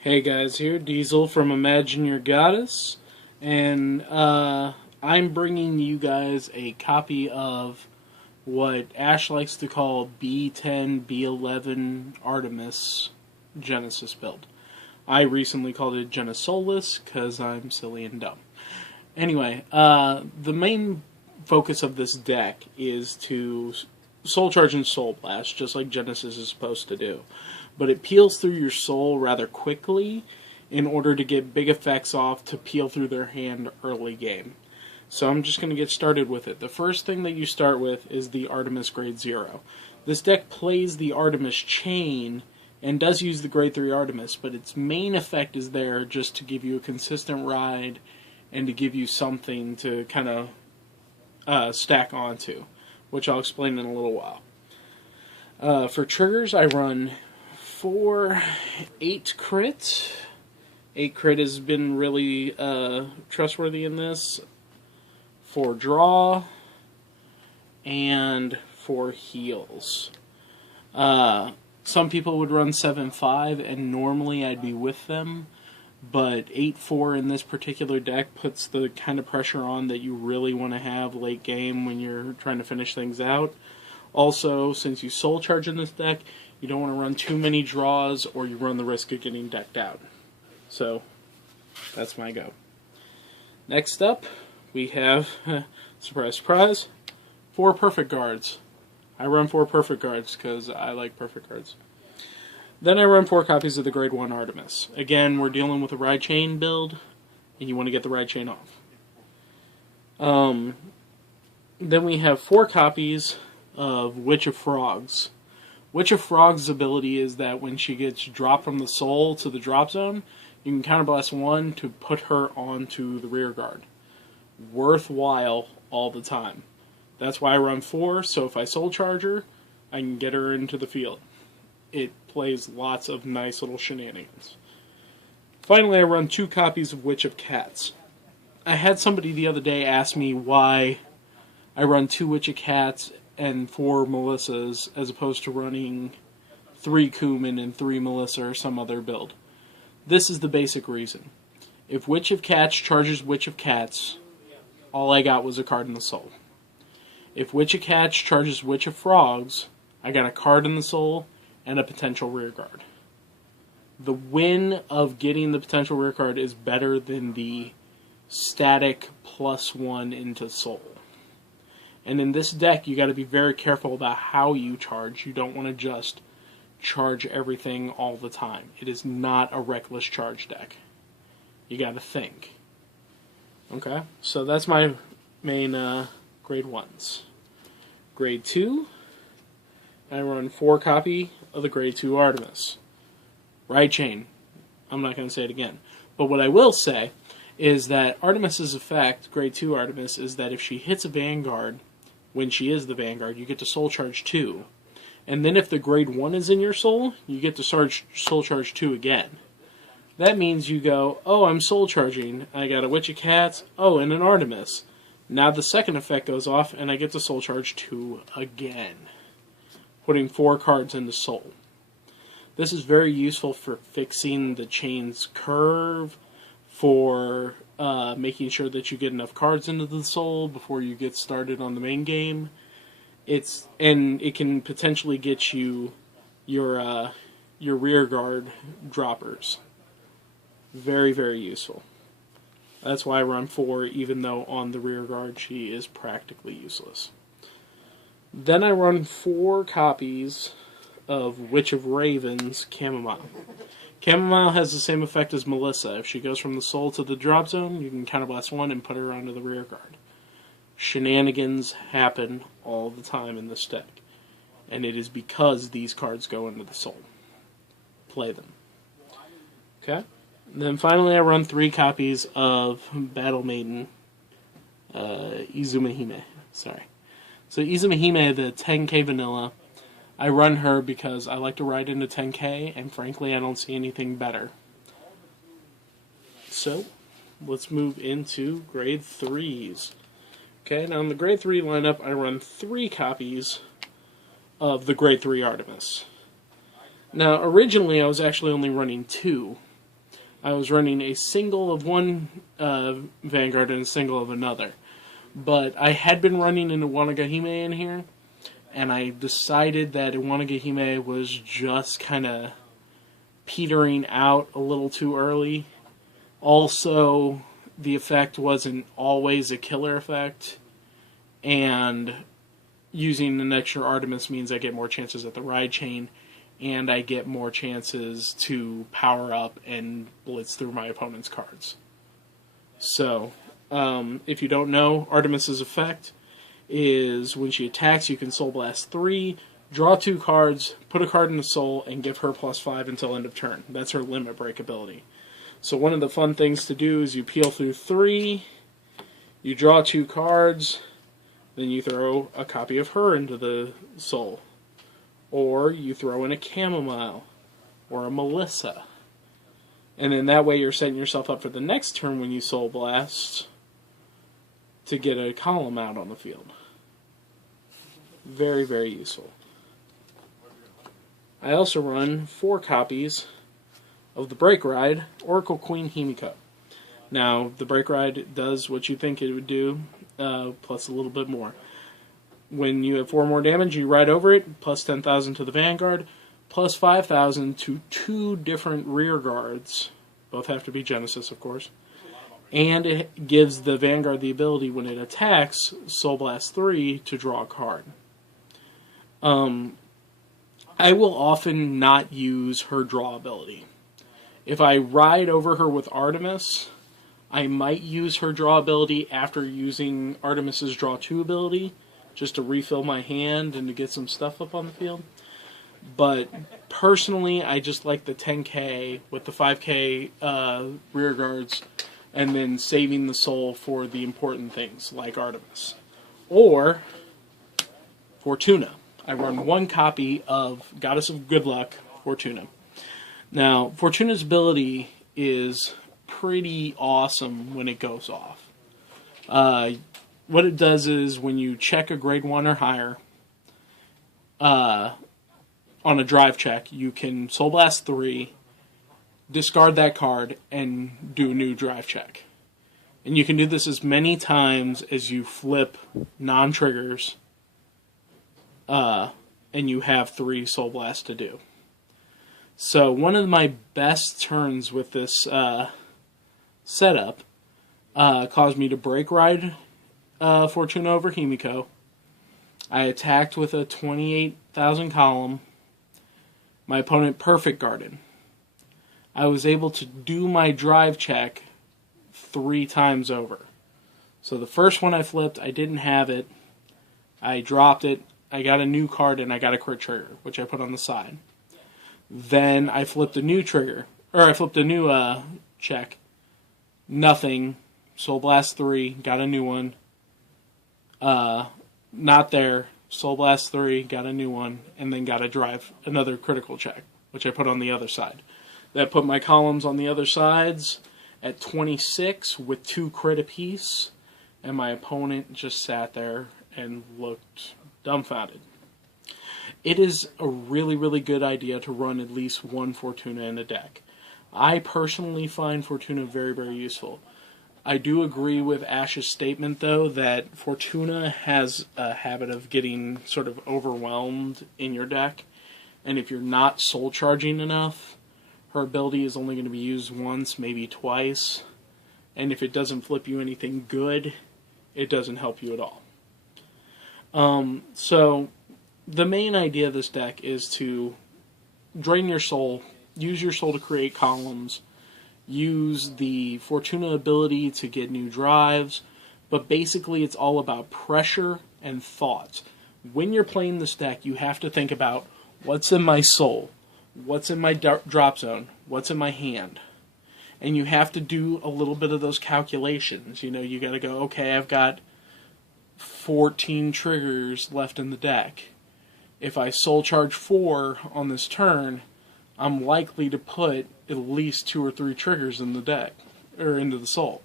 Hey guys, here Diesel from Imagineyourgoddess, and I'm bringing you guys a copy of what Ash likes to call B10 B11 Artemis Genesis build. I recently called it Genesolus because I'm silly and dumb. Anyway, the main focus of this deck is to Soul Charge and Soul Blast, just like Genesis is supposed to do. But it peels through your soul rather quickly in order to get big effects off to peel through their hand early game. So I'm just going to get started with it. The first thing that you start with is the Artemis Grade 0. This deck plays the Artemis chain and does use the Grade 3 Artemis, but its main effect is there just to give you a consistent ride and to give you something to kind of stack onto, which I'll explain in a little while. For triggers, I run 8 crit. 8 crit has been really trustworthy in this. 4 draw. And 4 heals. Some people would run 7-5, and normally I'd be with them. But 8-4 in this particular deck puts the kind of pressure on that you really want to have late game when you're trying to finish things out. Also, since you soul charge in this deck, you don't want to run too many draws or you run the risk of getting decked out. So, that's my go. Next up, we have, surprise, surprise, 4 perfect guards. I run 4 perfect guards because I like perfect guards. Then I run 4 copies of the Grade 1 Artemis. Again, we're dealing with a ride chain build, and you want to get the ride chain off. Then we have 4 copies of Witch of Frogs. Witch of Frogs' ability is that when she gets dropped from the soul to the drop zone, you can counterblast 1 to put her onto the rear guard. Worthwhile all the time. That's why I run 4, so if I soul charge her, I can get her into the field. It plays lots of nice little shenanigans. Finally, I run 2 copies of Witch of Cats. I had somebody the other day ask me why I run 2 Witch of Cats and 4 Melissas, as opposed to running 3 Kuman and 3 Melissa or some other build. This is the basic reason. If Witch of Cats charges Witch of Cats, all I got was a card in the soul. If Witch of Cats charges Witch of Frogs, I got a card in the soul and a potential rear guard. The win of getting the potential rear guard is better than the static +1 into soul. And in this deck, you got to be very careful about how you charge. You don't want to just charge everything all the time. It is not a reckless charge deck. You got to think. Okay, so that's my main grade 1s. Grade 2, I run 4 copy of the Grade 2 Artemis. Ride chain. I'm not going to say it again. But what I will say is that Artemis's effect, Grade 2 Artemis, is that if she hits a Vanguard, when she is the Vanguard, you get to Soul Charge 2. And then if the Grade 1 is in your soul, you get to Soul Charge 2 again. That means you go, oh, I'm Soul Charging. I got a Witch of Cats. Oh, and an Artemis. Now the second effect goes off, and I get to Soul Charge 2 again. Putting 4 cards into soul. This is very useful for fixing the chain's curve, for making sure that you get enough cards into the soul before you get started on the main game. And it can potentially get you your rear guard droppers. Very, very useful. That's why I run 4, even though on the rear guard she is practically useless. Then I run 4 copies of Witch of Ravens Chamomile. Chamomile has the same effect as Melissa. If she goes from the soul to the drop zone, you can counterblast 1 and put her onto the rear guard. Shenanigans happen all the time in this deck. And it is because these cards go into the soul. Play them. Okay? And then finally I run 3 copies of Battle Maiden Izumahime. Sorry. So Izumahime, the 10k vanilla, I run her because I like to ride into 10k, and frankly I don't see anything better. So, let's move into grade 3s. Okay, now in the grade 3 lineup, I run 3 copies of the grade 3 Artemis. Now, originally I was actually only running 2, I was running a single of one Vanguard and a single of another. But I had been running an Iwanagahime in here, and I decided that Iwanagahime was just kind of petering out a little too early. Also, the effect wasn't always a killer effect, and using an extra Artemis means I get more chances at the ride chain, and I get more chances to power up and blitz through my opponent's cards. So, if you don't know, Artemis' effect is when she attacks, you can Soul Blast 3, draw 2 cards, put a card in the Soul, and give her +5 until end of turn. That's her limit break ability. So one of the fun things to do is you peel through 3, you draw 2 cards, then you throw a copy of her into the Soul. Or you throw in a Chamomile, or a Melissa. And then that way you're setting yourself up for the next turn when you Soul Blast to get a column out on the field. Very, very useful. I also run 4 copies of the Break Ride, Oracle Queen Himiko. Now, the Break Ride does what you think it would do, plus a little bit more. When you have 4 more damage, you ride over it, plus 10,000 to the Vanguard, plus 5,000 to 2 different rear guards. Both have to be Genesis, of course. And it gives the Vanguard the ability, when it attacks, Soul Blast 3 to draw a card. I will often not use her draw ability. If I ride over her with Artemis, I might use her draw ability after using Artemis' draw 2 ability, just to refill my hand and to get some stuff up on the field. But personally, I just like the 10k with the 5k rear guards, and then saving the soul for the important things like Artemis. Or Fortuna. I run 1 copy of Goddess of Good Luck, Fortuna. Now, Fortuna's ability is pretty awesome when it goes off. What it does is when you check a grade 1 or higher on a drive check, you can Soul Blast 3, discard that card, and do a new drive check. And you can do this as many times as you flip non-triggers, and you have 3 Soul Blasts to do. So one of my best turns with this setup caused me to Break Ride Fortuna over Himiko. I attacked with a 28,000 column. My opponent perfect guarded. I was able to do my drive check 3 times over. So the first one I flipped, I didn't have it. I dropped it. I got a new card and I got a crit trigger, which I put on the side. Then I flipped a new trigger, or I flipped a new check. Nothing. Soul Blast 3, got a new one. Not there. Soul Blast 3, got a new one, and then got a drive, another critical check, which I put on the other side. That put my columns on the other sides at 26 with 2 crit apiece, and my opponent just sat there and looked dumbfounded. It is a really, really good idea to run at least 1 Fortuna in a deck. I personally find Fortuna very, very useful. I do agree with Ash's statement, though, that Fortuna has a habit of getting sort of overwhelmed in your deck, and if you're not soul charging enough, her ability is only going to be used once, maybe twice, and if it doesn't flip you anything good, it doesn't help you at all. So, the main idea of this deck is to drain your soul, use your soul to create columns, use the Fortuna ability to get new drives, but basically it's all about pressure and thought. When you're playing this deck, you have to think about what's in my soul, what's in my drop zone, what's in my hand. And you have to do a little bit of those calculations. You know, you got to go, okay, I've got 14 triggers left in the deck. If I soul charge 4 on this turn, I'm likely to put at least 2 or 3 triggers in the deck, or into the soul.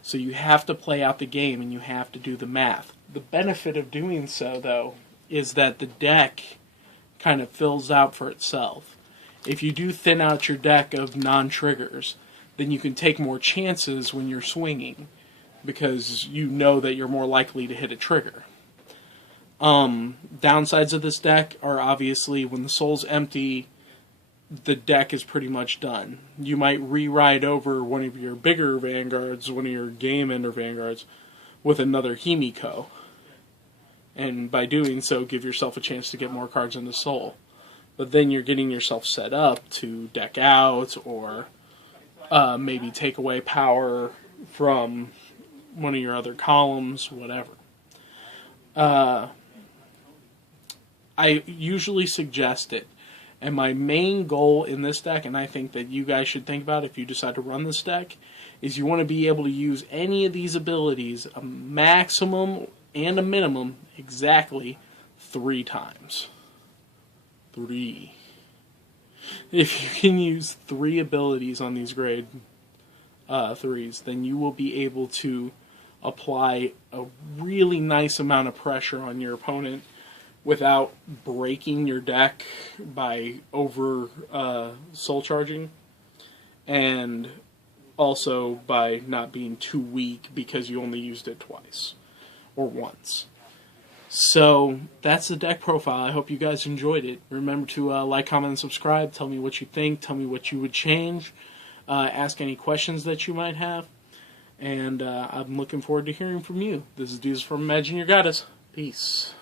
So you have to play out the game and you have to do the math. The benefit of doing so, though, is that the deck kind of fills out for itself. if you do thin out your deck of non-triggers, then you can take more chances when you're swinging, because you know that you're more likely to hit a trigger. Downsides of this deck are obviously when the soul's empty, the deck is pretty much done. You might rewrite over one of your bigger vanguards, one of your game ender vanguards, with another Himiko. And by doing so, give yourself a chance to get more cards in the soul. But then you're getting yourself set up to deck out, or maybe take away power from one of your other columns, whatever. I usually suggest it. And my main goal in this deck, and I think that you guys should think about if you decide to run this deck, is you want to be able to use any of these abilities a maximum and a minimum exactly 3 times. 3. If you can use 3 abilities on these grade 3s, then you will be able to apply a really nice amount of pressure on your opponent without breaking your deck by over soul charging, and also by not being too weak because you only used it twice or once. So that's the deck profile. I hope you guys enjoyed it. Remember to like, comment, and subscribe. Tell me what you think. Tell me what you would change. Ask any questions that you might have. And I'm looking forward to hearing from you. This is Deez from Imagine Your Goddess. Peace.